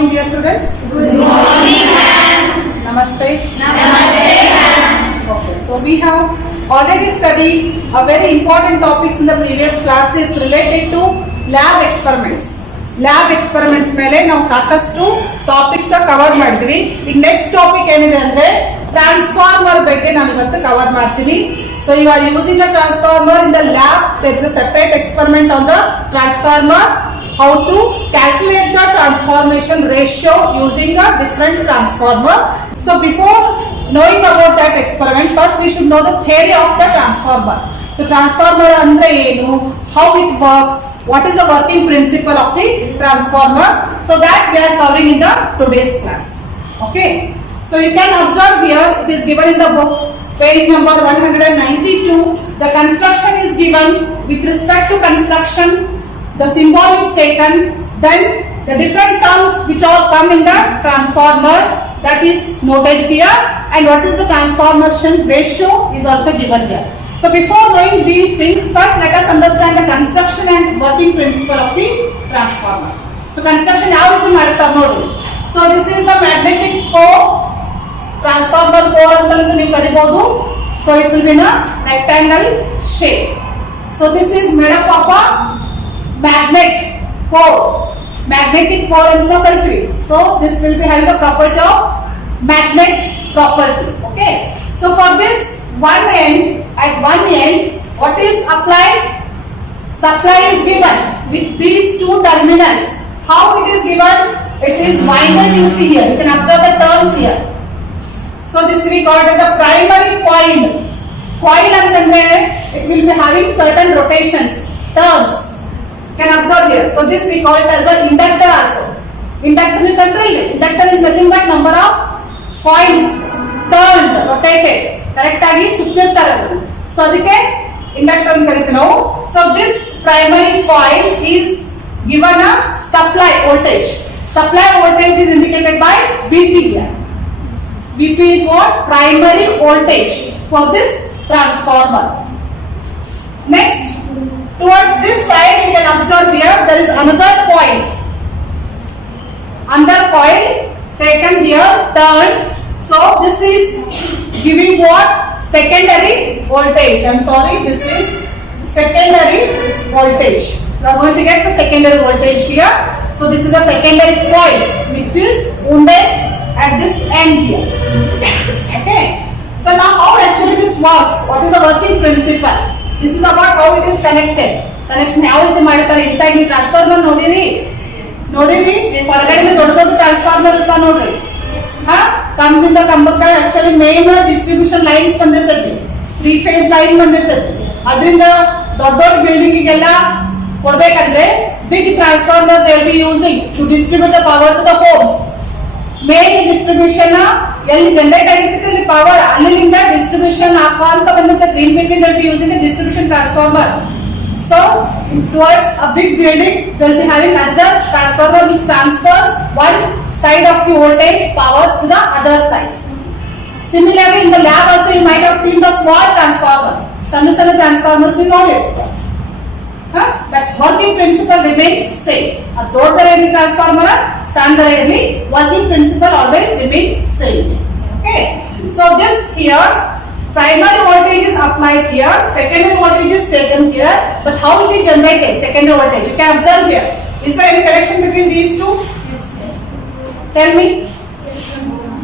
morning, dear students. Good morning, ma'am. Namaste. Namaste, ma'am. Okay, so we have already studied a very important topics in the previous classes related to lab experiments. Lab experiments ಮೇಲೆ ನಾವು ಸಾಕಷ್ಟು topics cover ಮಾಡಿದ್ವಿ. ಈಗ next topic ಏನಿದೆ ಅಂದ್ರೆ transformer ಬಗ್ಗೆ ನಾನು ಇವತ್ತು ಕವರ್ ಮಾಡ್ತೀನಿ. So you are using the transformer in the lab. There is a separate experiment on the transformer. How to calculate the transformation ratio using a different transformer. So before knowing about that experiment, first we should know the theory of the transformer. So transformer andre enu, how it works, what is the working principle of the transformer, so that we are covering in the today's class. Okay, so you can observe here, it is given in the book page number 192. The construction is given. With respect to construction, the symbol is taken, then the different terms which all come in the transformer, that is noted here, and what is the transformation ratio is also given here. So before knowing these things, first let us understand the construction and working principle of the transformer. So construction ಯಾವ ರೀತಿ ಮಾಡುತ್ತಾರೆ ನೋಡಿ. So this is the magnetic core, transformer core ಅಂತ ನೀವು ಕರಿಬಹುದು. So it will be in a rectangle shape. So this is made up of a magnet core. Magnetic core ಅಂತ ಕರಿತೀವಿ. So this will be having the property of magnet property. Okay. So for this one end, at one end, what is applied? Supply is given with these two terminals. How it is given? It is winded, you see here. You can observe the terms here. So this we call it as a primary coil. Coil antandre it will be having certain rotations, turns. You can observe here. So this we call it as an inductor also. Inductor you control it. Inductor is nothing but number of coils turned, rotated. Correct agi suttirtare adu. So adike inductor anu karite ನಾವು. So this primary coil is given a supply voltage. Supply voltage is indicated by Vp here. Vp is what? Primary voltage for this transformer. Next, towards this side you can observe here there is another coil. Another coil taken here, turned. So this is giving what? Secondary voltage. I'm sorry, this is secondary voltage. We are going to get the secondary voltage here. So this is a secondary coil which is wounded at this end here. Okay. So now how actually this works? What is the working principle? This is about how it is connected. Connection ಯಾವ ರೀತಿ ಮಾಡ್ತಾರೆ inside the transformer ನೋಡಿರಿ ಹೊರಗಡೆ ದೊಡ್ಡ ದೊಡ್ಡ transformer ಇರ್ತಾ ನೋಡ್ರಿ. ಕಂಬದಿಂದ ಕಂಬಕ್ಕೆ ಆಕ್ಚುಲಿ ಮೇನ್ ಡಿಸ್ಟ್ರಿಬ್ಯೂಷನ್ ಲೈನ್ಸ್ ಬಂದಿರ್ತೈತಿ, 3 phase ಲೈನ್ ಬಂದಿರ್ತೈತಿ. ಅದರಿಂದ ದೊಡ್ಡ ದೊಡ್ಡ ಬಿಲ್ಡಿಂಗ್ ಗೆಲ್ಲ ಕೊಡ್ಬೇಕಂದ್ರೆ big transformer they will be using to distribute the power to the homes. Main distribution ಎಲ್ಲಿ ಜನರೇಟ್ ಆಗಿರ್ತೈತಿ ಪವರ್ ಅಲ್ಲಿಂದ ಡಿಸ್ಟ್ರಿಬ್ಯೂಷನ್ ಅಂತ ಬಂದಿರ್ತೈತಿ. In between they will be using the distribution transformer. So towards a big building they will be having another transformer which transfers one side of the voltage power to the other side. Similarly in the lab also you might have seen the small transformers. Some transformers you know it. But working principle remains same. A ದೊಡ್ಡದಾಗಿರಲಿ transformer, ಸಣ್ಣದಾಗಿರಲಿ working principle always remains same. Okay. So this here primary voltage is applied here, secondary voltage is taken here, but how it is generated? Secondary voltage you can observe here. Is there any connection between these two? Yes. Tell me.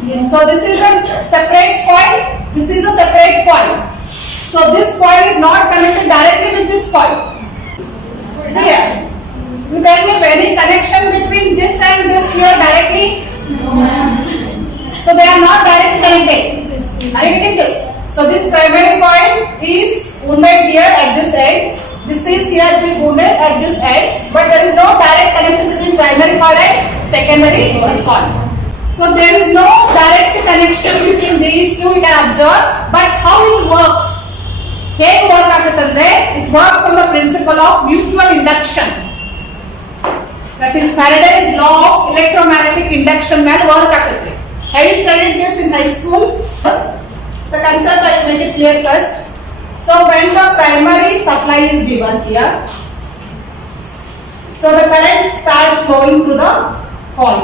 Yes. So this is a separate coil, this is a separate coil. So this coil is not connected directly with this coil. See here. You tell me any connection between this and this here directly? No. So they are not directly connected. Are you getting this? So this primary coil is wounded here at this end. This is here, it is wounded at this end. But there is no direct connection between primary coil and secondary coil. So there is no direct connection between these two, you can observe. But how it works? It works on the principle of mutual induction. That is Faraday's law of electromagnetic induction ಮೇಲೆ work ಆಗುತ್ತೆ. Have you studied this in high school? The concept I will make it clear first. So when the primary supply is given here, so the current starts flowing through the coil.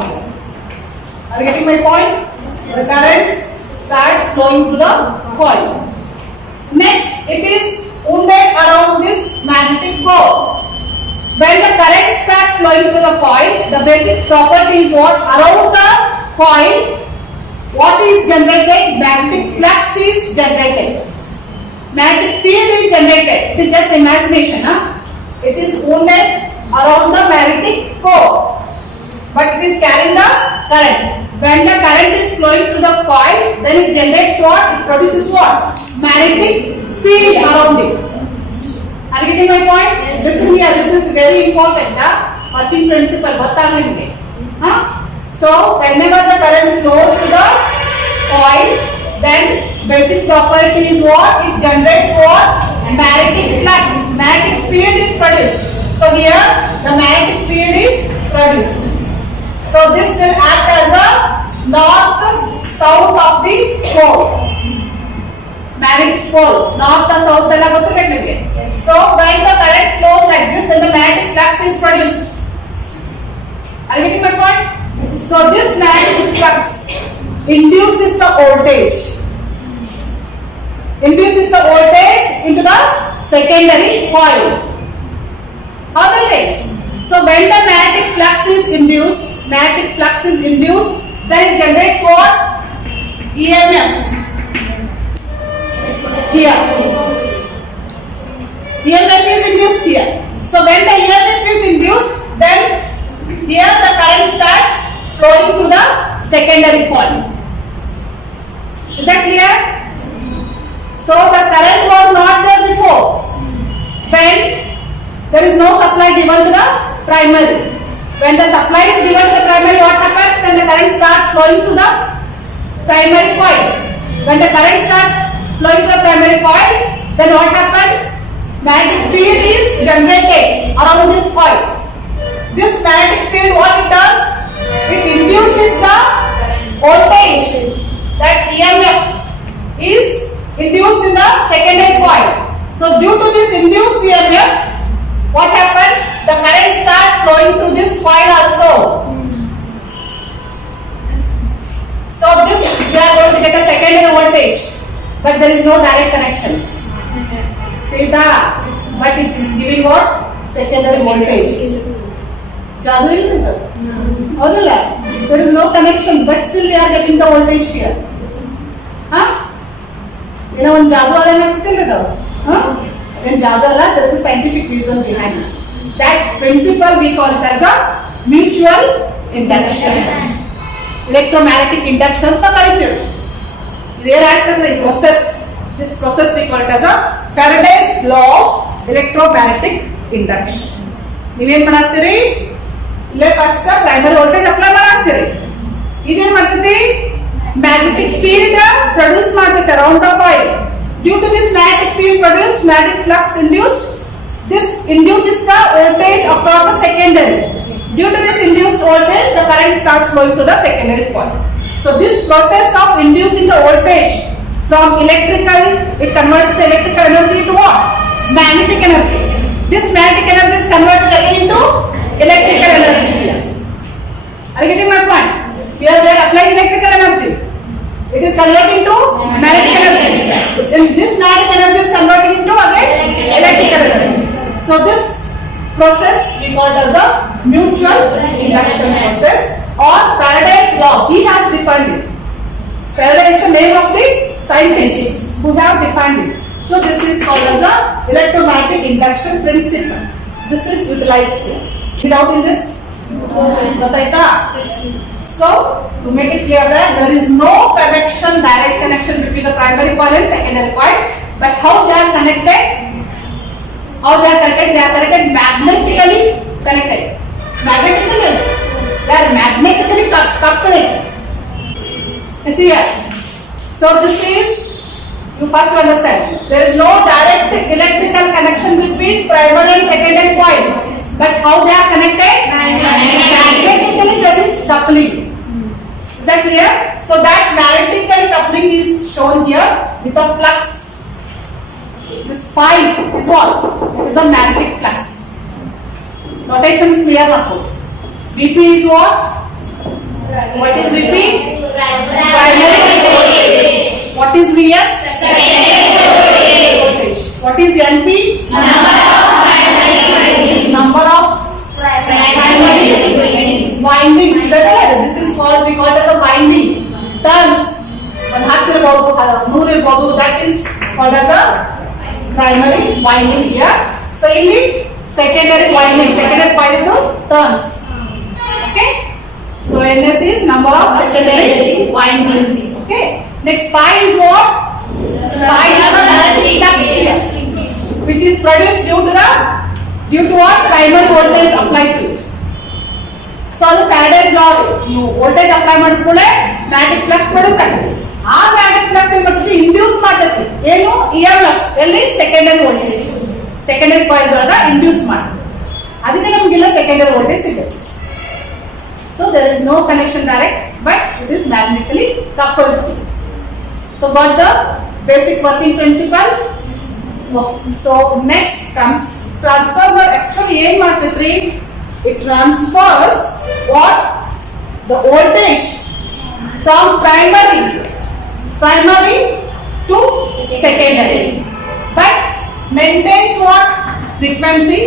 Are you getting my point? The current starts flowing through the coil. Next, it is wounded around this magnetic core. When the current starts flowing through the coil, the basic property is what? Around the coil, what is generated? Magnetic flux is generated. Magnetic field is generated. It is just imagination. Huh? It is wounded around the magnetic core, but it is carrying the current. When the current is flowing through the coil, then it generates what? It produces what? Magnetic field around it. Are you getting my point? Yes. Listen here, this is very important. Working principle. So, whenever the current flows through the coil, then basic property is what? It generates what? Magnetic flux. Magnetic field is produced. So, here the magnetic field is produced. So, this will act as a north-south of the pole. Magnetic pole. North or south ಎಲ್ಲ ಗೊತ್ತಿರಬೇಕು ನಿಮಗೆ. So when the current flows like this, then the magnetic flux is produced. Are you getting my point? So this magnetic flux induces the voltage. Induces the voltage into the secondary coil. How that is? So when the magnetic flux is induced, then it generates what? EMF. Here. EMF is induced here. So when the EMF is induced, then here the current starts flowing through the secondary coil. Is that clear? So the current was not there before. When there is no supply given to the primary. When the supply is given to the primary, what happens? Then the current starts flowing to the primary coil. When the current starts flowing to the primary coil, then what happens? Magnetic field is generated around this coil. This magnetic field, what it does? It induces the voltage. That EMF is induced in the secondary coil. So due to this induced EMF, what happens? The current starts flowing through this coil also. So this we are going to get a secondary voltage, but there is no direct connection. But it is giving what? Secondary voltage. Jadu illada? Hodala? There is no connection, but still we are getting the voltage here. Huh? You know, when jadu alana gottillada? Huh? When jadu ala, there is a scientific reason behind it. That principle we call it as a mutual induction. Electromagnetic induction to karittevu. There ಆಗ್ತದೆ ಈ process. This process we call it as a Faraday's law of electromagnetic induction. ನೀವೇನ್ ಮಾಡಾಕ್ತೀರಿ? ಇಲ್ಲೇ first primary voltage apply ಮಾಡಾಕ್ತೀರಿ. ಇದೇನ್ ಮಾಡ್ತೈತಿ? Magnetic field produce ಮಾಡ್ತೈತೆ around the coil. Due to this magnetic field produced, magnetic flux induced, this induces the voltage across the secondary. Due to this induced voltage, the current starts flowing to the secondary coil. So this process of inducing the voltage from electrical, it converts the electrical energy to what? Magnetic energy. This magnetic energy is converted again into electrical energy. Are you getting my point? Here we are applying electrical energy. It is converting to magnetic energy. Then this magnetic energy is converting into again electrical energy. So this process we call it as a mutual induction process or Faraday's law. He has defined it. Faraday is the name of the scientist who have defined it. So this is called as a electromagnetic induction principle. This is utilized here. See doubt in this? Gotaita? So to make it clear that there is no connection, direct connection between the primary coil and secondary coil, but how they are connected? How they are connected? They are connected magnetically connected. Magnetically, they are magnetically coupled. You see here. So this is, you first understand, there is no direct electrical connection between primary and secondary coil, but how they are connected? Magnetically there is coupling. Is that clear? So that magnetically coupling is shown here with a flux. This phi is what? It is a magnetic flux. Notation is clear now. Vp is what? What is Vp? is VS? Voltage. What is NP? Number of windings. This is called, we call it as a winding. Turns. ಒಂದು 10 ಇರಬಹುದು 100 ಇರಬಹುದು. That is called as a primary winding here. So ಇಲ್ಲಿ secondary winding. Secondary coil ಇದು turns. Okay. So NS is number of secondary winding. Okay. Next pi is what? Pi is the flux here, which is produced due to what? Primary voltage applied to it. So the Faraday's law, you voltage apply ಮಾಡಿದ ಕೂಡಲೇ magnetic flux produce ಆಗುತ್ತೆ. ಆ magnetic flux ಏನು ಮಾಡ್ತದೆ? Induce ಮಾಡ್ತದೆ. ಏನು? EMF ಎಲ್ಲಿ? Secondary voltage. Secondary coil ಒಳಗೆ ಇಂಡ್ಯೂಸ್ ಮಾಡ್ತದೆ. ಅದಕ್ಕೆ ನಮಗೆಲ್ಲ ಸೆಕೆಂಡರಿ ವೋಲ್ಟೇಜ್ ಸಿಗುತ್ತೆ. So there is no connection direct, but it is magnetically coupled. So got the basic working principle. So next comes transformer. Actually ಏನ್ ಮಾಡ್ತೈತ್ರಿ? It transfers what? The voltage from primary to secondary, but maintains what? Frequency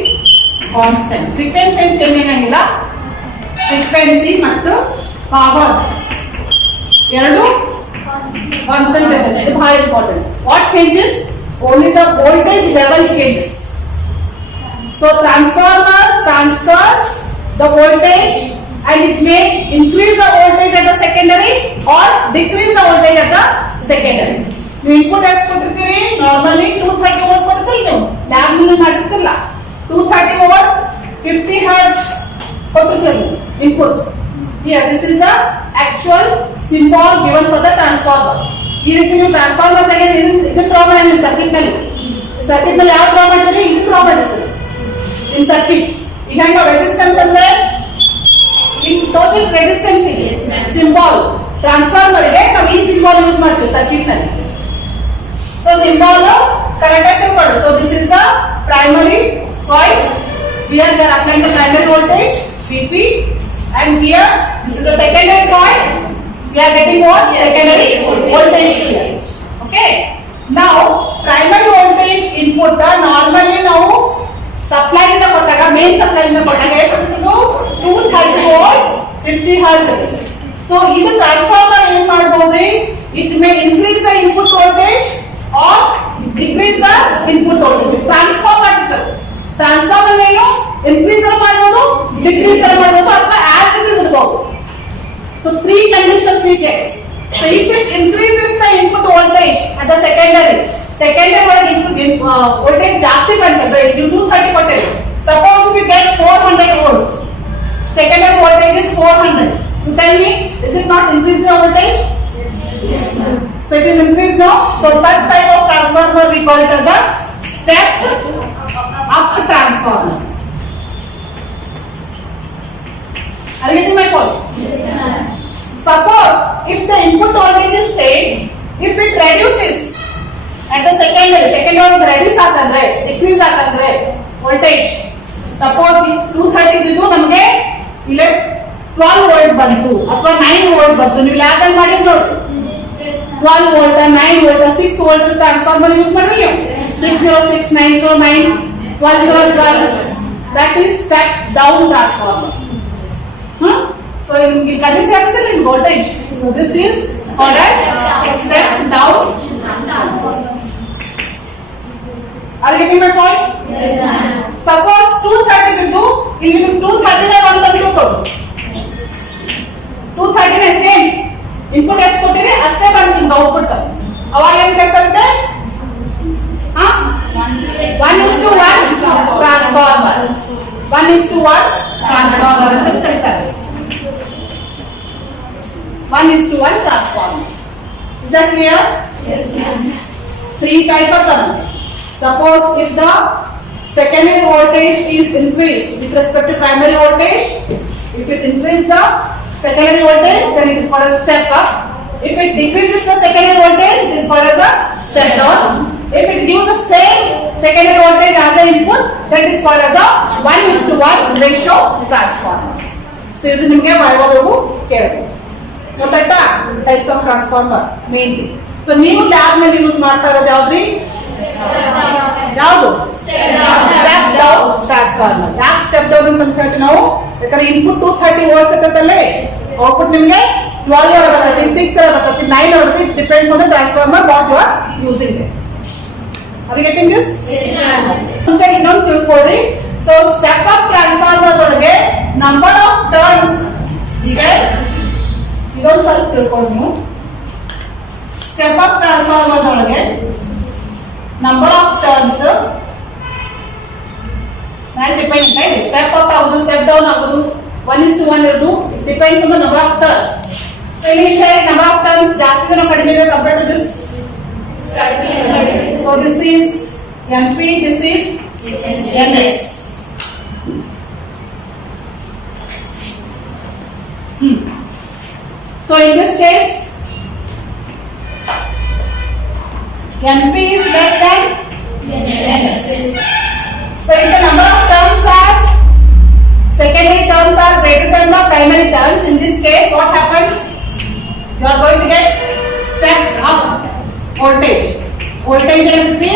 constant. Frequency ಏನು change ಆಗಂಗಿಲ್ಲ. Frequency ಮತ್ತು power ಎರಡು constant ಇರುತ್ತೆ. ಇದು ಬಹಳ important. What changes? Only the voltage level changes. So transformer transfers the voltage and it may increase the voltage at the secondary or decrease the voltage at the secondary. ನೀವು input ಎಷ್ಟು ಕೊಟ್ಟಿರ್ತೀರಿ? Normally 230 volts ಕೊಟ್ಟಿರ್ತೀರಿ. ನೀವು lab ನಲ್ಲಿ ಮಾಡಿರ್ತಿರಲ್ಲ 230 volts 50 hertz ಕೊಟ್ಟಿರ್ತೀರಿ input. Here this is the actual symbol given for the transformer. ಈ ರೀತಿ ನೀವು ಟ್ರಾನ್ಸ್ಫಾರ್ಮರ್ ತೆಗೆದು ಇದು ಡ್ರಾ ಮಾಡಿ ಸರ್ಕ್ಯೂಟ್ ನಲ್ಲಿ ಯಾವ ಡ್ರಾ ಮಾಡ್ತೀರಿ? ಇದು ಡ್ರಾ ಮಾಡಿರ್ತೀರಿ in circuit. ಈಗ ಹೆಂಗ ರೆಸಿಸ್ಟೆನ್ಸ್ ಅಂದ್ರೆ in total resistance ಇದೆ symbol. ಟ್ರಾನ್ಸ್ಫಾರ್ಮರ್ ಗೆ ನಾವು ಈ symbol ಯೂಸ್ ಮಾಡ್ತೀವಿ ಸರ್ಕ್ಯೂಟ್ ನಲ್ಲಿ. So symbol ಕರೆಕ್ಟ್ ಆಗಿ ತಿಳ್ಕೊಳ್ಳಿ. So this is the primary coil. Here we are applying the primary voltage VP, and here this is the secondary coil. We are getting what? Secondary voltage here. Okay. Now primary voltage input normally ನಾವು supply ಇಂದ ಕೊಟ್ಟಾಗ main supply ಇಂದ ಕೊಟ್ಟಾಗ ಎಷ್ಟಿತ್ತು? 230 volts 50 hertz. So ಇದು transformer ಏನ್ ಮಾಡಬಹುದ್ರಿ? It may increase the input voltage R decrease the input voltage. Transformer ಏನು ಇನ್ಕ್ರೀಸ್ ಮಾಡಬಹುದು, ಡಿಕ್ರೀಸ್ ಮಾಡಬಹುದು, ಅಥವಾ ಆಸ್ ಇಟ್ ಇಸ್ ಇರಬಹುದು. So 3 conditions we get. So if it increases the input voltage at the secondary ಒಳಗೆ input voltage ಜಾಸ್ತಿ ಬರ್ತದೆ. ಇದು 230 ಕೊಟ್ಟಿದೆ. Suppose if you get 400 volts, secondary voltage is 400. You tell me, is it not increase the voltage? Yes, sir. So it is increased now. So such type of transformer we call it as a step up transformer. Are you getting my point? Yes, sir. Suppose if the input voltage is same, if it reduces at the secondary one reduce ಆಗ್ತಂದ್ರೆ decrease ಆಗ್ತಂದ್ರೆ voltage, suppose if 230 ಇದ್ದು ನಮಗೆ 12 volt ಬಂತು ಅಥವಾ 9 volt ಬಂತು. ನೀವು lab ಅಲ್ಲಿ ಮಾಡಿ ನೋಡಿ 12 volt 9 volt 6 volt transformer use ಮಾಡಿರಲ್ಲ ನೀವು 606 909 1212. that is step down transformer. So in condense ಆಗುತ್ತಲ್ಲ in voltage. So this is called as step down transformer. Are you getting my point? Yes, sir. Suppose 230 ಬಿದ್ದು ಇಲ್ಲಿ 230 ನೇ ಒಂದು ತಂದು ಕೊಡು. 230 ನೇ ಸೇಮ್ ಇನ್ಪುಟ್ ಎಷ್ಟು ಕೊಟ್ಟಿರಿ ಅಷ್ಟೇ ಬಂತು ಔಟ್ಪುಟ್. ಅವಾಗ ಏನು ಕೇಳ್ತಂತೆ? 1:1 ಟ್ರಾನ್ಸ್ಫಾರ್ಮರ್. 1:1 ಟ್ರಾನ್ಸ್ಫಾರ್ಮರ್ ಅಂತ ಹೇಳ್ತಾರೆ. 1:1 transformer. Is that clear? Yes, sir. 3 type of them. Suppose if the secondary voltage is increased with respect to primary voltage, if it increases the secondary voltage, then it is called as step up. If it decreases the secondary voltage, it is called as a step down. If it gives the same secondary voltage as the input, that is called as a 1:1 ratio transformer. So ಇದು ನಿಮಗೆ ಬೈವಲಗೂ ಕೇಳಬೇಕು. ಗೊತ್ತಾಯ್ತಾ? Types of transformer mainly. So ನೀವು lab ನಲ್ಲಿ use ಮಾಡ್ತಾ ಇರೋದು ಯಾವ್ದ್ರಿ ಯಾವುದು step down transformer. ಯಾಕೆ ಸ್ಟೆಪ್ ಡೌನ್ ಅಂತ ಹೇಳ್ತೀವಿ ನಾವು? ಯಾಕಂದ್ರೆ ಇನ್ಪುಟ್ 230 ವೋಲ್ಟ್ಸ್ ಇರ್ತದಲ್ಲೇ, ಔಟ್ಪುಟ್ ನಿಮಗೆ 12 ವರ್ ಬರ್ತೈತಿ, 6 ವರ್ ಬರ್ತೈತಿ, 9 ವರ್ ಬರ್ತೈತಿ. Depends on the transformer what you are using. Are you getting this? ಮುಂಚೆ ಇನ್ನೊಂದು ತಿಳ್ಕೊಳ್ಳಿ. ಸೊ ಸ್ಟೆಪ್ ಅಪ್ ಟ್ರಾನ್ಸ್ಫಾರ್ಮರ್ ಒಳಗೆ ನಂಬರ್ ಆಫ್ ಟರ್ನ್ಸ್, ಈಗ ಇದೊಂದು ಸ್ವಲ್ಪ ತಿಳ್ಕೊಂಡು ನೀವು. ಸ್ಟೆಪ್ ಅಪ್ ಟ್ರಾನ್ಸ್ಫಾರ್ಮರ್ ಒಳಗೆ ನಂಬರ್ ಆಫ್ ಟರ್ನ್ಸ್ ಡಿಪೆಂಡ್ ಆಯ್ತು. ಸ್ಟೆಪ್ ಅಪ್ ಆಗುದು, ಸ್ಟೆಪ್ ಡೌನ್ ಆಗುದು, 1:1 ಇರುದು, depends on the number of turns. So ಇಲ್ಲಿ ನಂಬರ್ ಆಫ್ ಟರ್ನ್ಸ್ ಜಾಸ್ತಿ ಇದೆನೋ ಕಡಿಮೆ ಇದೆ compare to this? So this is NP, this is NS. So in this case, NP is less than NS. So if the number of turns are, secondary turns are greater than the primary turns, in this case what happens? You are going to get step up voltage. Voltage is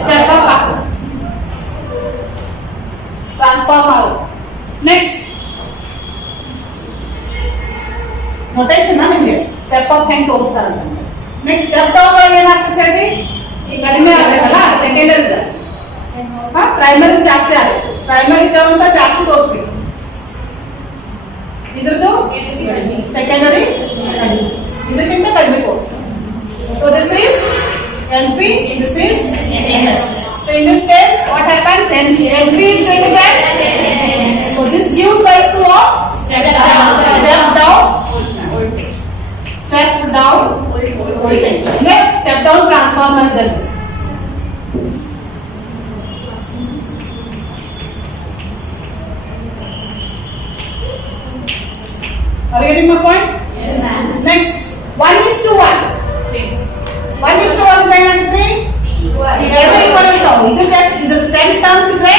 step up transformer. Next notation na ನಿಮಗೆ step up ಹೆಂಗೆ ತೋರಿಸ್ತಾರೆ ಅಂತ. Next step down ಒಳಗೆ ಏನಾಗ್ತದೆ ಹೇಳಿ? ಕಡಿಮೆ ಆಗುತ್ತಲ್ಲ secondary, primary ಜಾಸ್ತಿ ಆಗುತ್ತೆ. ಪ್ರೈಮರಿ ಟರ್ಮ್ಸ್ ಜಾಸ್ತಿ ತೋರಿಸ್ಬೇಕು, ಇದ್ರದ್ದು ಸೆಕೆಂಡರಿ ಇದಕ್ಕಿಂತ ಕಡಿಮೆ ತೋರಿಸ್ಬೇಕು. So this is NP, this is NS. So in this case, what happens? NP is greater than NS. So this gives rise to what? Step down voltage. Step down voltage. Next, step down transformer then. Are you getting my point? Yes, ma'am. Next, 1:1. 1:1 ಏನಾಗುತ್ತೆ? ಎರಡು equal ಇರ್ತಾವೆ. ಇದು 10 turns ಇದ್ರೆ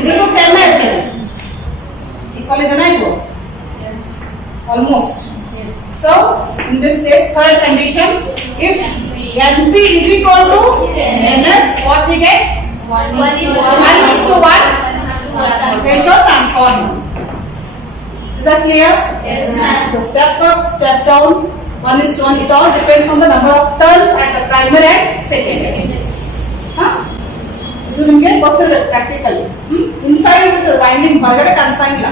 ಇದಕ್ಕೂ 10 ಇರ್ತದೆ. Equal ಇದನ್ನ ಇದು almost. So in this case, third condition, if NP is equal to NS, what we get? 1:1 ratio transformer. Is that clear? Yes, ma'am. So step up, step down, 1:1. It all depends on the number of turns at the primary and secondary. ಇದು ನಿಮಗೆ ಗೊತ್ತಿರಬೇಕು practically. Inside ಇರುತ್ತೆ winding, ಹೊರಗಡೆ ಕಾಣಿಸಂಗಿಲ್ಲ.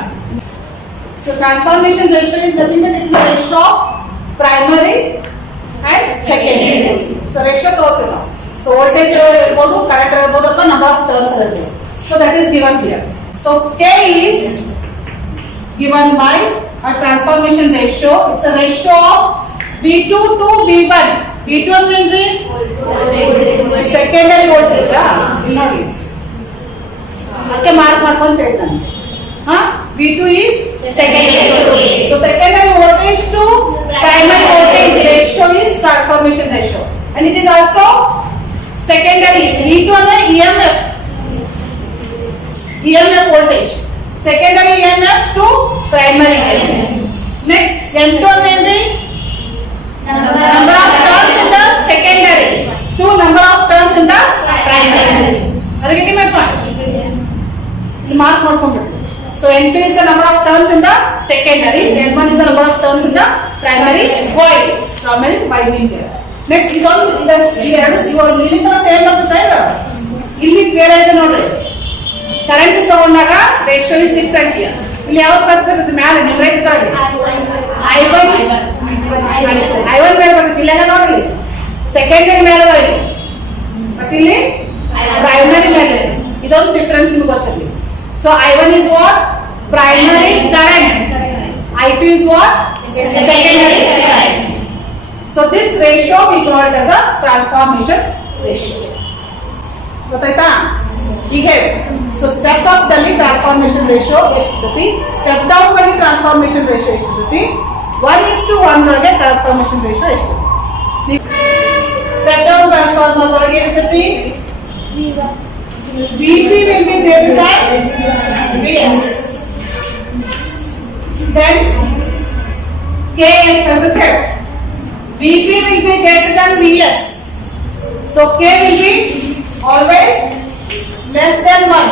So transformation ratio is nothing but it is a ratio of primary and secondary. So ratio ತಗೋತೀವಿ ನಾವು. So voltage ಇರಬಹುದು, current ಇರಬಹುದು, ಅಥವಾ number of turns ಇರಬಹುದು. So that is given here. So K is given by a transformation ratio. It's a ratio of V2 to V1. V2 ಅಂದ್ರೆ ಏನ್ರಿ? Secondary voltage. ಇಲ್ಲಿ ನೋಡಿ, ಅದಕ್ಕೆ ಮಾರ್ಕ್ ಮಾಡ್ಕೊಂಡು ಹೇಳ್ತಾನೆ. V2 is secondary voltage. So secondary voltage to primary voltage ratio is transformation ratio, and it is also secondary. V2 ಅಂದ್ರೆ EMF voltage. Secondary EMF to primary EMF. Next, N2 ಅಂದ್ರೆ ಏನ್ರಿ? Number of turns in the secondary to number of turns in the primary. Are you getting my point? ಇಲ್ಲಿ mark ಮಾಡ್ಕೊಂಡ್ಬಿಟ್ಟು. So NP is the number of turns in the secondary, N1 is the number of turns in the primary coil. Primary winding there. Next ಇದೊಂದು ಎರಡು ಇಲ್ಲಿ ತರ same ಬರ್ತದೆ ಇದು. ಇಲ್ಲಿ ಬೇರೆ ಇದೆ ನೋಡ್ರಿ. ಕರೆಂಟ್ ತಗೊಂಡಾಗ ರೇಷಿಯೋ ಇಸ್ ಡಿಫರೆಂಟ್ ಹಿಯರ್. ಇಲ್ಲಿ ಯಾವ್ದು ಫಸ್ಟ್ ಬರ್ತದೆ? ಮೇಲೆ ನ್ಯೂಮರೇಟರ್ ಇದೆ. I1 ಮೇಲೆ ಬರ್ತದೆ. ಇಲ್ಲೆಲ್ಲ ನೋಡಿ ಸೆಕೆಂಡರಿ ಮೇಲೆ ಅದ ಇಲ್ಲಿ, ಬಟ್ ಇಲ್ಲಿ ಪ್ರೈಮರಿ ಮೇಲೆ. ಇದೊಂದು ಡಿಫರೆನ್ಸ್ ನಿಮ್ಗೆ ಗೊತ್ತಿರಲಿ. So I1 is what? Primary current. I2 is what? Secondary current. So this ratio we call it as a transformation ratio. ಗೊತ್ತಾಯ್ತಾ? ಈಗ ಸೊ ಸ್ಟೆಪ್ ಅಪ್ ದಲ್ಲಿ ಟ್ರಾನ್ಸ್ಫಾರ್ಮೇಶನ್ ರೇಷಿಯೋ ಎಷ್ಟಿರ್ತೈತಿ, ಸ್ಟೆಪ್ ಡೌನ್ ದಲ್ಲಿ ಟ್ರಾನ್ಸ್ಫಾರ್ಮೇಶನ್ ರೇಷಿಯೋ ಎಷ್ಟಿರ್ತೈತಿ, 1:1 ಒಳಗೆ transformation ratio ಎಷ್ಟಿರ್ತೈತಿ. Step down transformer ಒಳಗೆ ಇರ್ತೈತಿ VP will be greater than VS. Then K is the third. VP will be greater than VS. So K will be always less than 1.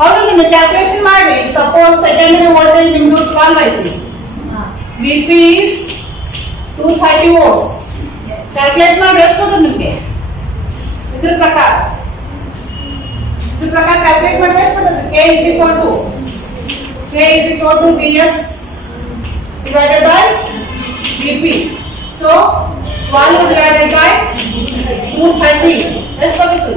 ಹೌದು ನೀವು calculation ಮಾಡಿ. Suppose secondary voltage ನಿಮ್ದು 12 ಐತಿ. VP is 230 volts. Calculate ಮಾಡಿ ಎಷ್ಟು ಬರ್ತದೆ ನಿಮಗೆ? ಇದ್ರ ಪ್ರಕಾರ ಕ್ಯಾಲ್ಕುಲೇಟ್ ಮಾಡಿ ಎಷ್ಟು ಬರ್ತದೆ? K is equal to VS divided by VP. So 12 divided by 230 ಎಷ್ಟು ಬರ್ತದೆ?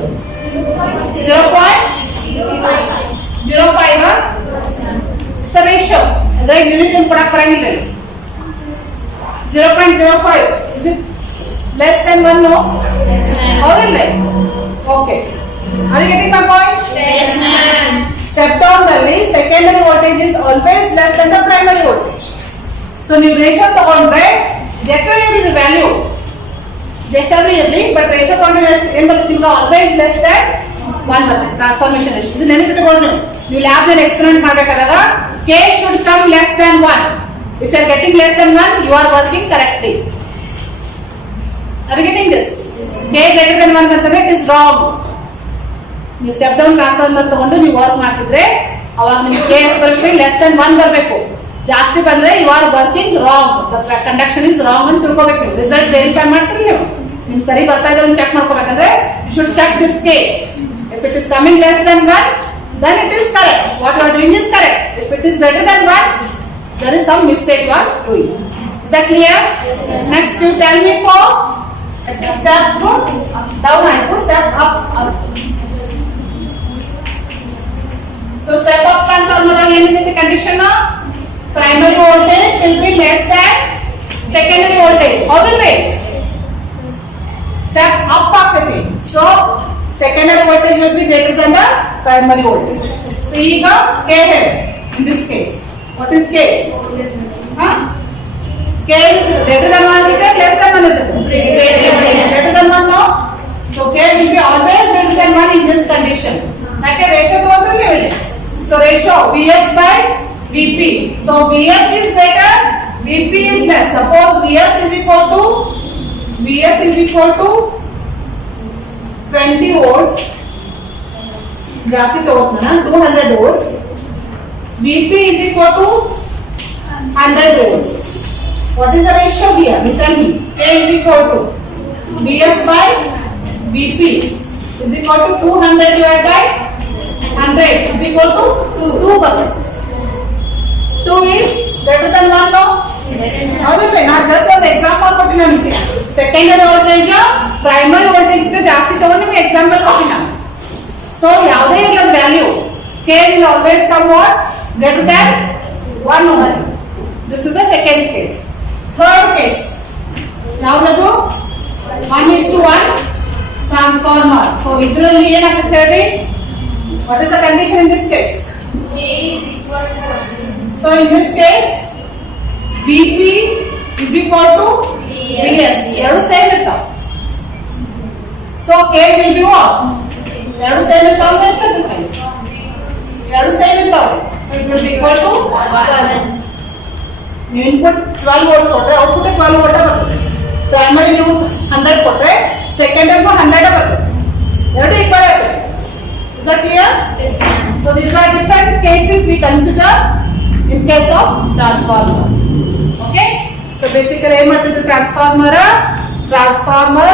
0.05 It's a ratio. The unit in product parameter. 0.05. Is it less than 1? No? Yes, ma'am. How is it? Okay. Are you getting my point? Yes, ma'am. Step down the secondary voltage is always less than the primary voltage. So, ನೀವು ratio ತಗೊಂಡ್ರೆ definitely the value just every yearly, but ratio ತಗೊಂಡ್ರೆ ಏನು ಬರುತ್ತೆ ನಿಮಗೆ? always less than 1 ಬರುತ್ತೆ transformation ratio. ಇದು ನೆನಪಿಟ್ಟುಕೊಂಡು ನೀವು lab ನಲ್ಲಿ ಎಕ್ಸ್ಪೆರಿಮೆಂಟ್ ಮಾಡಬೇಕಾದಾಗ K should come less than 1. If you are getting less than 1, you are working correctly. Are you getting this? K greater than 1 ಅಂತಂದ್ರೆ it is wrong. ನೀವು step down transformer ತಗೊಂಡು ನೀವು work ಮಾಡ್ತಿದ್ರೆ ಅವಾಗ ನಿಮ್ಗೆ K ಎಷ್ಟು ಬರಬೇಕು? ಲೆಸ್ ದನ್ 1 ಬರಬೇಕು. ಜಾಸ್ತಿ ಬಂದ್ರೆ you are working wrong. The conduction is wrong ಅಂತ ತಿಳ್ಕೊಬೇಕು. ನೀವು ರಿಸಲ್ಟ್ ವೆರಿಫೈ ಮಾಡ್ತೀರಿ ನೀವು. ನಿಮ್ ಸರಿ ಬರ್ತಾ ಇದೆ ಅಂತ ಚೆಕ್ ಮಾಡ್ಕೋಬೇಕಂದ್ರೆ you should check this K. If it is coming less than 1, then it is correct. What you are doing is correct. If it is greater than 1, there is some mistake you are doing. Is that clear? Next, you tell me for step 2 down and to step up. So step up transformer the condition of primary voltage will be less than secondary voltage. How will it? Step up ಆಗ್ತೈತಿ. So secondary voltage will be greater than the primary voltage. So ಈಗ K head in this case. What is K? K is greater than 1 is less than 1 is greater than 1 no? So K will be always greater than 1 in this condition. ಯಾಕೆ ratio ತಗೊಂಡ್ರೆ ಇಲ್ಲಿ. So ratio VS by VP. So VS is greater, VP is less. Suppose VS is equal to 20 volts. ಜಾಸ್ತಿ ತಗೋತಾನ 200 volts. VP is equal to 100 volts. What is the ratio here? You tell me. K is equal to VS by VP is equal to 200 divided by 100 is equal to 2 bucket. 2 is greater than 1 no? ಹೌದಾ? ನಾನು just ಒಂದು example ಕೊಟ್ಟಿನ ನಿಮಗೆ. Secondary voltage primary voltage ಗಿಂತ ಜಾಸ್ತಿ ತಗೊಂಡು ನಿಮಗೆ example ಕೊಟ್ಟಿನ. So ಯಾವುದೇ ಇಲ್ಲದ value K will always come what? Greater than 1 only. This is the second case. Third case. ಯಾವುದು? 1:1 transformer. So ಇದರಲ್ಲಿ ಏನಾಗುತ್ತೆ ಹೇಳಿ? What is the condition in this case? K is equal to So in this case, VP is equal to VS. ಎರಡು same ಇರ್ತಾವ. So K will be what? ಎರಡು same ಇರ್ತಾವ ಅಂತ ಹೇಳ್ತಿದ್ದೆ. ಎರಡು ಸೇಮ್ ಇರ್ತಾವ. So it will be equal to 1. ನೀವು input 12 volts ಕೊಟ್ರೆ ಔಟ್ಪುಟ್ 12 volt ಬರ್ತದೆ. ಪ್ರೈಮರಿ ನೀವು 100 ಕೊಟ್ರೆ ಸೆಕೆಂಡರಿಗೂ 100 ಬರ್ತದೆ. ಎರಡು ಈಕ್ವಲ್ ಆಗ್ತದೆ. Is that clear? Yes, ma'am. So these are different cases we consider in case of transformer. Okay? So basically ಏನು ಮಾಡ್ತಿದ್ರು transformer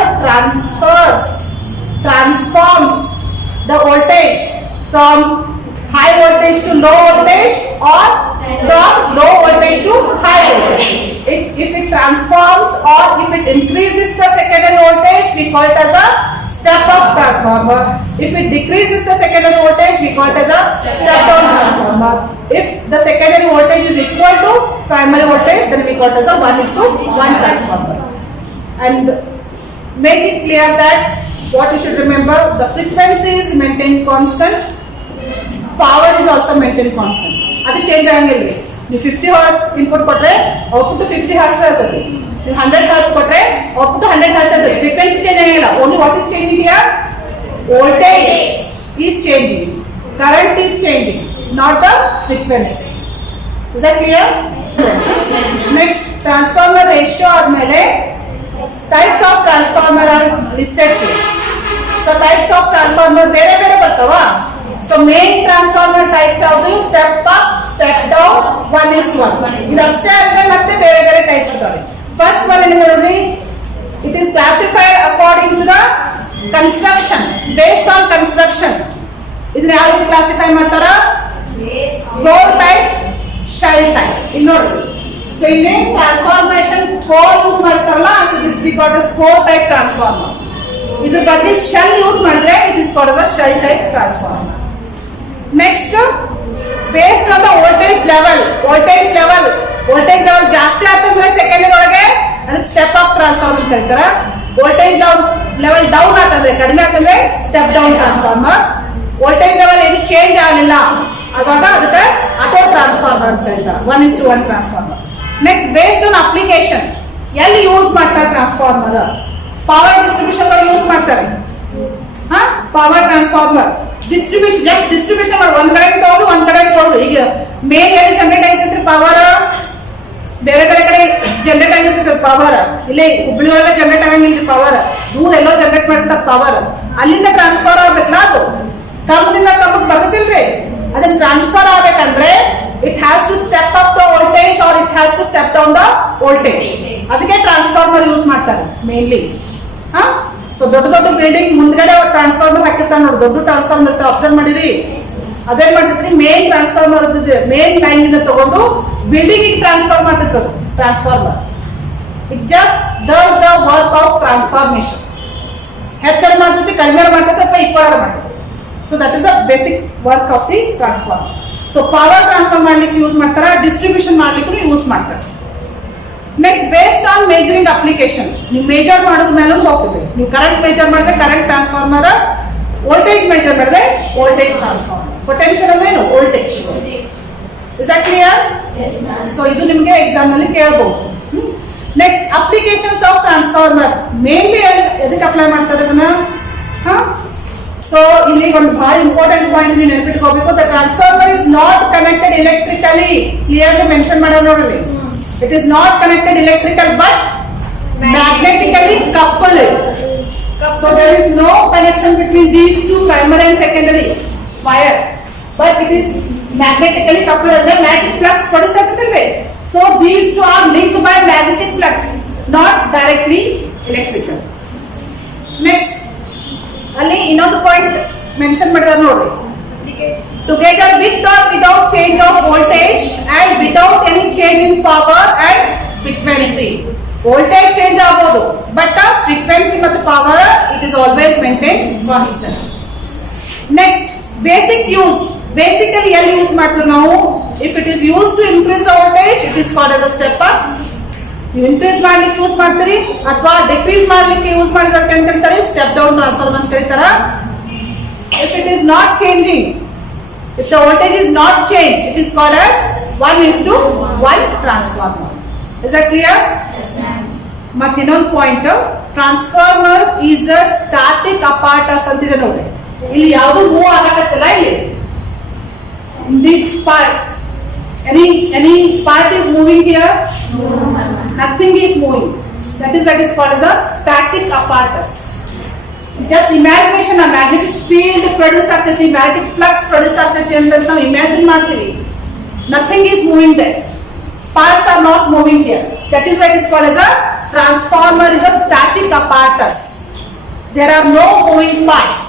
transforms the voltage from high voltage to low voltage or from low voltage to high voltage. If it transforms or if it increases the secondary voltage, we call it as a step-up transformer. If it decreases the secondary voltage, we call it as a step-down transformer. If the secondary voltage is equal to primary voltage, then we call it as a 1:1 transformer. And make it clear that what you should remember, the frequency is maintained constant, power is also maintained constant. ಅದು change ಆಗಂಗಿಲ್ಲ. ನೀವು 50 hertz input ಕೊಟ್ರೆ output 50 hertz ಇರ್ತದೆ. ನೀವು 100 hertz ಕೊಟ್ರೆ output 100 hertz ಇರ್ತದೆ. Frequency change ಆಗಿಲ್ಲ. Only what is changing here? Voltage is changing, current is changing, not the frequency. Is that clear? Next, transformer ratio ಆದ್ಮೇಲೆ types of transformer are listed. So types of transformer ಬೇರೆ ಬೇರೆ ಬರ್ತಾವ. So main transformer types ಯಾವುದು? Step up, step down, 1:1. ಇದಷ್ಟೇ ಅಲ್ಲದೆ ಮತ್ತೆ ಬೇರೆ ಬೇರೆ ಟೈಪ್ ಇರ್ತಾವೆ. ಫಸ್ಟ್ ಒನ್ ಏನಿದೆ ನೋಡ್ರಿ, it is classified according to the construction, based on construction. ಇದನ್ನ ಯಾವ ರೀತಿ ಕ್ಲಾಸಿಫೈ ಮಾಡ್ತಾರ? Core type, shell type. ಇಲ್ಲಿ ನೋಡ್ರಿ, ಸೊ ಇಲ್ಲಿ ಟ್ರಾನ್ಸ್ಫಾರ್ಮೇಶನ್ 4 ಯೂಸ್ ಮಾಡ್ತಾರಲ್ಲ, so this we got us 4 type transformer. ಇದ್ರ ಬದಲು ಶೆಲ್ ಯೂಸ್ ಮಾಡಿದ್ರೆ it is called as shell type transformer. Next, based on the voltage level. Voltage level ಜಾಸ್ತಿ ಆತಂದ್ರೆ second ಒಳಗೆ ಅದಕ್ಕೆ ಸ್ಟೆಪ್ ಅಪ್ ಟ್ರಾನ್ಸ್ಫಾರ್ಮರ್ ಅಂತ ಕರೀತಾರ. ವೋಲ್ಟೇಜ್ ಲೆವೆಲ್ ಡೌನ್ ಆತಂದ್ರೆ, ಕಡಿಮೆ ಆತಂದ್ರೆ step down transformer. Voltage level ಏನು ಚೇಂಜ್ ಆಗಲಿಲ್ಲ ಅವಾಗ ಅದಕ್ಕೆ ಆಟೋ ಟ್ರಾನ್ಸ್ಫಾರ್ಮರ್ ಅಂತ ಕರೀತಾರೆ, 1:1 transformer. Next, based on application, ಎಲ್ಲಿ ಯೂಸ್ ಮಾಡ್ತಾರೆ ಟ್ರಾನ್ಸ್ಫಾರ್ಮರ್? ಪವರ್ ಡಿಸ್ಟ್ರಿಬ್ಯೂಷನ್ ಯೂಸ್ ಮಾಡ್ತಾರೆ. ಪವರ್ ಟ್ರಾನ್ಸ್ಫಾರ್ಮರ್ ಡಿಸ್ಟ್ರಿಬ್ಯೂಷನ್ ಮಾಡಿ ಒಂದ್ ಕಡೆ ತಗೋದು ಒಂದ್ ಕಡೆ ಕೊಡೋದು. ಈಗ ಮೇನ್ ಎಲ್ಲಿ ಜನರೇಟ್ ಆಗಿರ್ತೈತ್ರಿ ಪವರ್, ಬೇರೆ ಬೇರೆ ಕಡೆ ಜನರೇಟ್ ಆಗಿರ್ತೈತಿ ಪವರ್. ಇಲ್ಲಿ ಹುಬ್ಳಿ ಒಳಗೆ ಜನರೇಟ್ ಆಗಂಗಿಲ್ಲ ಪವರ್, ದೂರ ಎಲ್ಲೋ ಜನರೇಟ್ ಮಾಡ್ತಾರೆ ಪವರ್. ಅಲ್ಲಿಂದ ಟ್ರಾನ್ಸ್ಫರ್ ಆಗ್ಬೇಕಲ್ಲ, ಅದು ಕಮ್ಮದಿಂದ ಕಮ್ಮಕ್ಕೆ ಬರ್ತೈತಿಲ್ರಿ. ಅದನ್ನ ಟ್ರಾನ್ಸ್ಫರ್ ಆಗ್ಬೇಕಂದ್ರೆ it has to step up the voltage or it has to step down the voltage. ಅದಕ್ಕೆ ಟ್ರಾನ್ಸ್ಫಾರ್ಮರ್ ಯೂಸ್ ಮಾಡ್ತಾರೆ ಮೇನ್ಲಿ. ಸೊ ದೊಡ್ಡ ದೊಡ್ಡ ಬಿಲ್ಡಿಂಗ್ ಮುಂದ್ಗಡೆ ಟ್ರಾನ್ಸ್ಫಾರ್ಮರ್ ಹಾಕಿರ್ತಾರ ನೋಡಿ, ದೊಡ್ಡ ಟ್ರಾನ್ಸ್ಫಾರ್ಮರ್ ಇರ್ತಾವ, ಅಬ್ಸರ್ವ್ ಮಾಡಿರಿ. ಅದೇನ್ ಮಾಡ್ತೈತ್ರಿ, ಮೇನ್ ಟ್ರಾನ್ಸ್ಫಾರ್ಮರ್ ಮೇನ್ ಲೈನ್ ಇಂದ ತಗೊಂಡು ಬಿಲ್ಡಿಂಗ್ ಟ್ರಾನ್ಸ್ಫರ್ ಮಾಡ್ತಿರ್ತದೆ transformer. It just does the work of transformation. ಹೆಚ್ಚರ ಮಾಡ್ತೈತಿ, ಕಡಿಮೆ ಮಾಡ್ತೈತಿ, ಅಥವಾ ಈಕ್ವಲ್ ಮಾಡ್ತೈತಿ. So that is the basic work of the transformer. So power transfer ಮಾಡ್ಲಿಕ್ಕೆ ಯೂಸ್ ಮಾಡ್ತಾರ, ಡಿಸ್ಟ್ರಿಬ್ಯೂಷನ್ ಮಾಡ್ಲಿಕ್ಕೆ ಯೂಸ್ ಮಾಡ್ತಾರೆ. Next, based on measuring application, ನೀವು ಮೇಜರ್ ಮಾಡೋದ್ ಮೇಲೆ ಹೋಗ್ತದೆ. ನೀವು ಕರೆಂಟ್ ಮೇಜರ್ ಮಾಡಿದ್ರೆ ಕರೆಂಟ್ ಟ್ರಾನ್ಸ್ಫಾರ್ಮರ್, ವೋಲ್ಟೇಜ್ ಮೇಜರ್ ಮಾಡಿದ್ರೆ ವೋಲ್ಟೇಜ್ ಟ್ರಾನ್ಸ್ಫಾರ್ಮರ್. ಪೊಟೆನ್ಷಿಯಲ್ ಅಂದ್ರೆ ಏನು? Voltage. Is that clear? So ಇದು ನಿಮಗೆ ಎಕ್ಸಾಮ್ ನಲ್ಲಿ ಕೇಳಬಹುದು. Next, applications of transformer. Mainly ಎದಕ್ಕೆ ಅಪ್ಲೈ ಮಾಡ್ತಾರೆ ಅದನ್ನ? ಸೊ ಇಲ್ಲಿ ಒಂದು ಬಹಳ ಇಂಪಾರ್ಟೆಂಟ್ ಪಾಯಿಂಟ್ ನೀವು ನೆನಪಿಟ್ಕೋಬೇಕು. The transformer is not connected electrically. Clearly mention ಮಾಡೋಣ ನೋಡ್ರಿ. It is not connected electrical but magnetically coupled. So there is no connection between these two primary and secondary wire, but it is magnetically coupled. The magnetic flux produce agutille. So these two are linked by magnetic flux, not directly electrical. Next, ಅಲ್ಲಿ ಇನ್ನೊಂದು point mention ಮಾಡಿದಾರೆ ನೋಡ್ರಿ. Together with or without change of voltage and without any change in power and frequency. Voltage change ಆಗಬಹುದು, but frequency ಮತ್ತು power it is always maintained constant. Next, basic use. Basically ಎಲ್ಲಿ use ಮಾಡ್ತೀವಿ ನಾವು? If it is used to increase the voltage, it is called as a step up. ನೀವು increase ಮಾಡ್ಲಿಕ್ಕೆ use ಮಾಡ್ತೀರಿ ಅಥವಾ decrease ಮಾಡ್ಲಿಕ್ಕೆ use ಮಾಡಿದ್ರೆ ಅಂತ ಕರೀತಾರೆ ಸ್ಟೆಪ್ ಡೌನ್ ಟ್ರಾನ್ಸ್ಫಾರ್ಮರ್ ಅಂತ ಕರೀತಾರ. If it is not changing, if the voltage is not changed, it is called as 1:1 transformer. Is that clear? Yes, ma'am. ಮತ್ತೆ ಇನ್ನೊಂದು point, transformer is a static apparatus ಅಂತಿದೆ ನೋಡಿ. ಇಲ್ಲಿ ಯಾವುದು ಮೂವ್ ಆಗಕತ್ತಿಲ್ಲ. ಇಲ್ಲಿ this part, any part is moving here? Nothing is moving. That is what is called as a static apparatus. Just imagination, a magnetic field produce ಆಗ್ತೈತಿ, magnetic flux produce ಆಗ್ತೈತಿ ಅಂತ ನಾವು ಇಮ್ಯಾಜಿನ್ ಮಾಡ್ತೀವಿ. Nothing is moving there. Parts are not moving here. That is why it is called as a transformer is a static apparatus. There are no moving parts.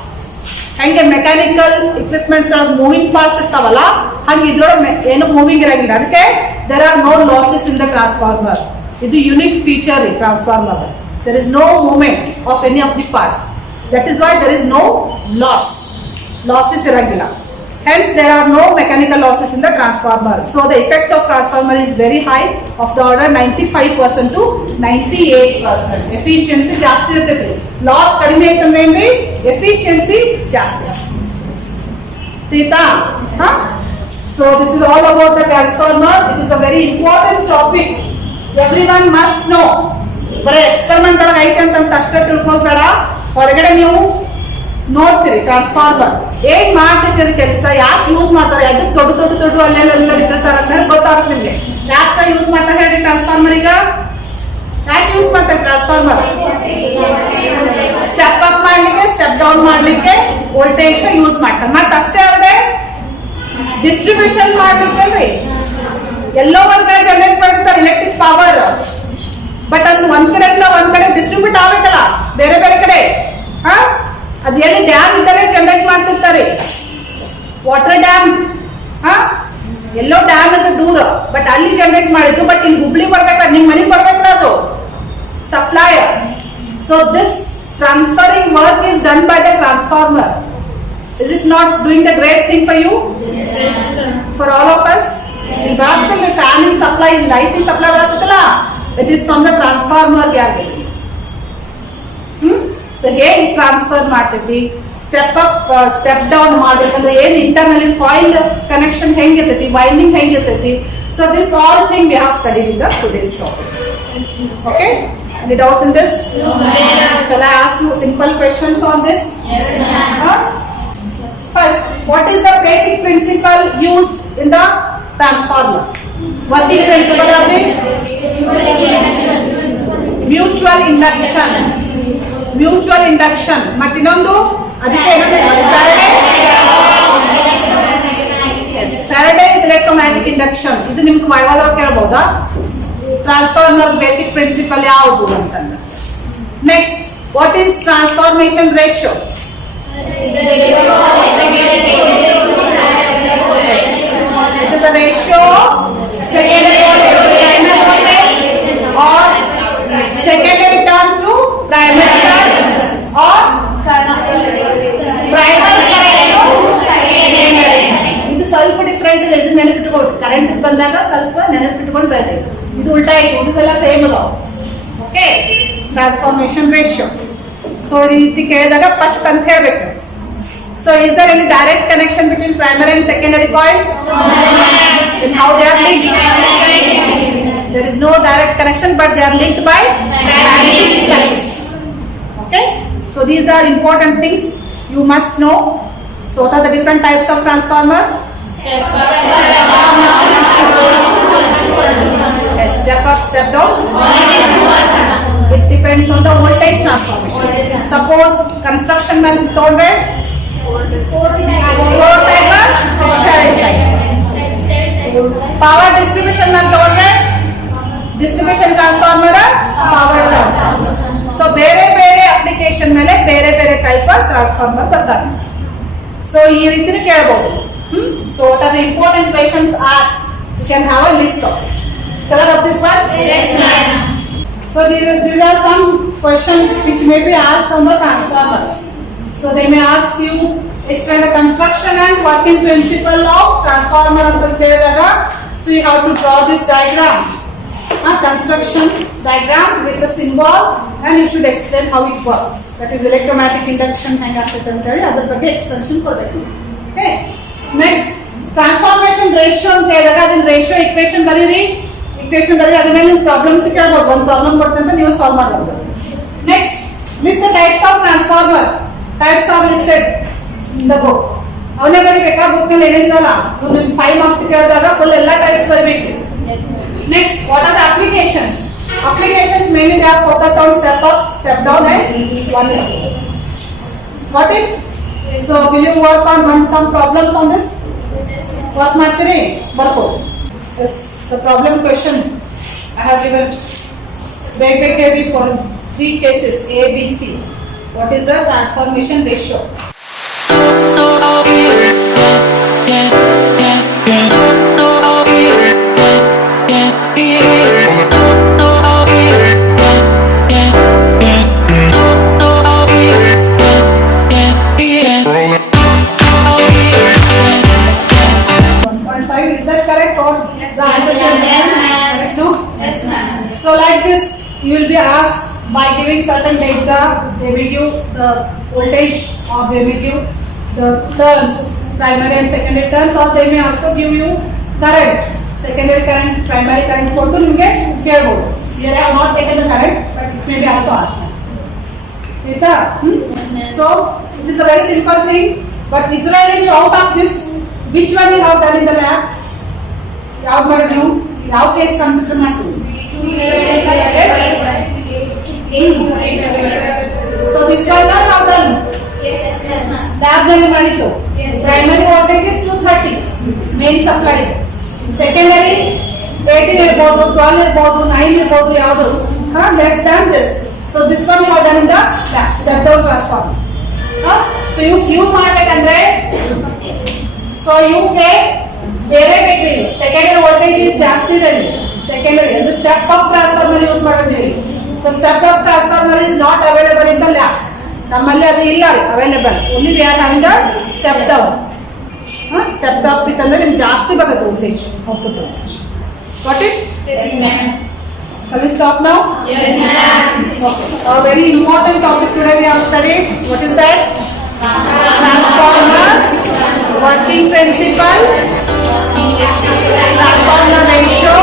ಹಂಗೆ mechanical equipments ಒಳಗೆ moving parts ಇರ್ತಾವಲ್ಲ, ಹಂಗೆ ಇದ್ರೊಳಗೆ ಏನು moving ಇರಂಗಿಲ್ಲ. ಅದಕ್ಕೆ there are no losses in the transformer. ಇದು unique feature ಈ transformer. There is no movement of any of the parts. That is why there is no losses ಇರಂಗಿಲ್ಲ. Hence there are no mechanical losses in the transformer. So the effects of transformer is very high, of the order 95% to 98%. Efficiency ಜಾಸ್ತಿ ಇರ್ತೈತಿ. Loss ಕಡಿಮೆ ಐತಂದ್ರೆ ಏನ್ರಿ? Efficiency ಜಾಸ್ತಿ. Theta? So this is all about the transformer. It is a very important topic. Everyone must know. ಬರೀ experiment ಒಳಗೆ ಐತೆ ಅಂತ ಅಷ್ಟೇ ತಿಳ್ಕೊಳ್ಬೇಡ. ಹೊರಗಡೆ ನೀವು ನೋಡ್ತೀರಿ ಟ್ರಾನ್ಸ್ಫಾರ್ಮರ್ ಏನ್ ಮಾಡ್ತೈತಿ ಅದ ಕೆಲಸ, ಯಾಕೆ ಯೂಸ್ ಮಾಡ್ತಾರೆ, ಅದಕ್ಕೆ ದೊಡ್ಡ ಅಲ್ಲೆಲ್ಲ ಇಟ್ಟಿರ್ತಾರೆ ಅಂತ ಹೇಳಿ ಗೊತ್ತಾಗುತ್ತೆ ನಿಮ್ಗೆ. ಯಾಕೆ ಯೂಸ್ ಮಾಡ್ತಾರೆ ಹೇಳಿ ಟ್ರಾನ್ಸ್ಫಾರ್ಮರ್? ಈಗ ಯಾಕೆ ಯೂಸ್ ಮಾಡ್ತಾರೆ ಟ್ರಾನ್ಸ್ಫಾರ್ಮರ್? ಸ್ಟೆಪ್ ಅಪ್ ಮಾಡ್ಲಿಕ್ಕೆ, ಸ್ಟೆಪ್ ಡೌನ್ ಮಾಡ್ಲಿಕ್ಕೆ ವೋಲ್ಟೇಜ್ ಯೂಸ್ ಮಾಡ್ತಾರೆ. ಮತ್ತೆ ಅಷ್ಟೇ ಅಲ್ಲದೆ ಡಿಸ್ಟ್ರಿಬ್ಯೂಷನ್ ಮಾಡ್ಲಿಕ್ಕೆ ಎಲ್ಲೋ ಒಂದ್ ಕಡೆ ಜನರೇಟ್ ಮಾಡಿರ್ತಾರೆ ಎಲೆಕ್ಟ್ರಿಕ್ ಪವರ್, ಬಟ್ ಅದು ಒಂದ್ ಕಡೆಯಿಂದ ಒಂದ್ ಕಡೆ ಡಿಸ್ಟ್ರಿಬ್ಯೂಟ್ ಆಗ್ಬೇಕಲ್ಲ ಬೇರೆ ಬೇರೆ ಕಡೆ. ಅದು ಎಲ್ಲಿ ಡ್ಯಾಮ್ ಇದ್ದರೆ ಜನರೇಟ್ ಮಾಡ್ತಿರ್ತಾರೆ, ವಾಟರ್ ಡ್ಯಾಮ್. ಎಲ್ಲೋ ಡ್ಯಾಮ್ ಅಂತ ದೂರ, ಬಟ್ ಅಲ್ಲಿ ಜನರೇಟ್ ಮಾಡಿದ್ದು, ಬಟ್ ಇಲ್ಲಿ ಹುಬ್ಳಿ ಬರ್ಬೇಕ, ನಿಮ್ ಮನೆಗೆ ಬರ್ಬೇಕಲ್ಲ ಅದು supply. So this transferring work is done by the transformer. Is it not doing the great thing for you? Yes, sir. For all of us? Basically fanning supply, lighting supply baratadalla, it is from the transformer ಗೆ. So ಹೇಗೆ transfer ಮಾಡ್ತೈತಿ, step up step down ಮಾಡ್ಬೇಕಂದ್ರೆ ಏನ್ internally coil connection ಹೆಂಗಿರ್ತೈತಿ, winding ಹೆಂಗಿರ್ತೈತಿ. So this all thing we have studied in the today's topic. Okay? Any doubts in this? No, ma'am. Shall I ask you simple questions on this? Yes, ma'am. First, what is the basic principle used in the transformer? Working principle of it? Mutual induction. Mutual induction. ಮತ್ತೆ ಇನ್ನೊಂದು ಅದಕ್ಕೆ ಏನಂತ Faraday's electromagnetic induction. ಇದು ನಿಮ್ಗೆ ಯಾವಾಗಾದ್ರೂ ಕೇಳಬಹುದಾ? Transformer basic principal ಯಾವುದು ಅಂತಂದ್ರೆ. Next, what is transformation ratio? It is the ratio of secondary voltage or secondary turns to primary turns or primary current to secondary. ಇದು ಸ್ವಲ್ಪ ಡಿಫ್ರೆಂಟ್ ಇದೆ, ಇದು ನೆನಪಿಟ್ಕೊಂಡು ಕರೆಂಟ್ ಬಂದಾಗ ಸ್ವಲ್ಪ ನೆನಪಿಟ್ಕೊಂಡು ಬರಬೇಕು. ಇದು ಉಲ್ಟಾ ಇತ್ತು, ಇದೆಲ್ಲ ಸೇಮ್ ಅದಾವ. Okay, transformation ratio. ಸೊ ಈ ರೀತಿ ಕೇಳಿದಾಗ ಪಟ್ ಅಂತ ಹೇಳ್ಬೇಕು. So is there any direct connection between primary and secondary coil? Then how they are linked? There is no direct connection, but they are linked by magnetic flux. Okay, so these are important things you must know. So what are the different types of transformer? Yes, step up, step down. It depends on the voltage transformation. Suppose construction man ತೊಗೊಂಡ್ರೆ 4 type shell type. Power distribution man ತೊಗೊಂಡ್ರೆ distribution transformer, power transformer. So ಬೇರೆ ಬೇರೆ application ಮೇಲೆ ಬೇರೆ ಬೇರೆ type of transformer ಬರ್ತಾರೆ. So ಈ ರೀತಿನೇ ಕೇಳಬಹುದು. So what are the important questions asked? You can have a list of it. Shall I have this one? Yes, ma'am. So these are some questions which may be asked on the transformer. So they may ask you, explain the construction and working principle of transformer anta kelidaga. So you have to draw this diagram, construction diagram with the symbol, and you should explain how it works. That is electromagnetic induction hang agutette anta heli adar ಬಗ್ಗೆ explanation ಕೊಡಬೇಕು. Okay, next transformation ratio anta ಹೇಳಿದಾಗ ಅದನ್ನ ratio equation ಬರೀರಿ. Equation ಬರೀ ಅದ್ರ ಮೇಲೆ problems ಕೇಳಬಹುದು. ಒಂದು ಪ್ರಾಬ್ಲಮ್ ಕೊಡ್ತಂತ ಅಂತ ನೀವು ಸಾಲ್ವ್ ಮಾಡಬಹುದು. Next, list the types of transformer. Types R listed in the book. ಅವನೇ ಬರೀಬೇಕಾ? ಬುಕ್ ನಲ್ಲಿ ಏನಿದಲ್ಲ, ಒಂದು 5 ಮಾರ್ಕ್ಸ್ ಕೇಳಿದಾಗ ಫುಲ್ ಎಲ್ಲ ಟೈಪ್ಸ್ ಬರಬೇಕು. Next, what are the applications? Applications mainly they are focused on step up, step down, and 1 is 2. Got it? So will you work on some problems on this? Work ಮಾಡ್ತೀರಿ? ಬರ್ಬೋದು. Yes, the problem question I have given very for 3 cases A, B, C. What is the transformation ratio? So like this, you will be asked by giving certain data. They will give the voltage, or they will give the turns, primary and secondary turns, or they may also give you current, secondary current, primary current. ಕೊಟ್ಟು ನಿಮಗೆ ಕೇಳಬಹುದು. Here I have not taken the current, but it may be also asked. ಆಯ್ತಾ? So it is a very simple thing. But ಇದರಲ್ಲಿ ನೀವು out of this, which one you have done in the lab? ಯಾವ್ದು ಮಾಡಿದ್ರು? ಯಾವ case consider ಮಾಡ್ತೀವಿ? Yes. ನಲ್ಲಿ ಮಾಡಿದ್ದು primary voltage is 230 main supply, secondary 18 ಇರಬಹುದು, 12 ಇರಬಹುದು, 9 ಇರಬಹುದು, ಯಾವುದು less than this. So this one you done in the step down transformer. So you use ಮಾಡಬೇಕಂದ್ರೆ ಸೊ ಯು ಬೇರೆ ಬೇಕ್ರಿ ಸೆಕೆಂಡರಿ ವೋಲ್ಟೇಜ್ ಇಸ್ ಜಾಸ್ತಿ ಇದೆ, ಸೆಕೆಂಡರಿ ಅಂದ್ರೆ ಸ್ಟೆಪ್ ಅಪ್ ಟ್ರಾನ್ಸ್ಫಾರ್ಮರ್ ಯೂಸ್ ಮಾಡಬೇಕು. So step up transformer is not available in the lab, ನಮ್ಮಲ್ಲಿ ಅದು ಇಲ್ಲ ರೀ available. Only we are having the step down. Step up ಇತ್ತಂದ್ರೆ ನಿಮ್ಗೆ ಜಾಸ್ತಿ ಬರುತ್ತೆ voltage output voltage. What it? Yes, ma'am. Shall we stop now? Yes, ma'am. Okay. A very important topic today we have studied. What is that? Transformer, working principle, transformer ratio,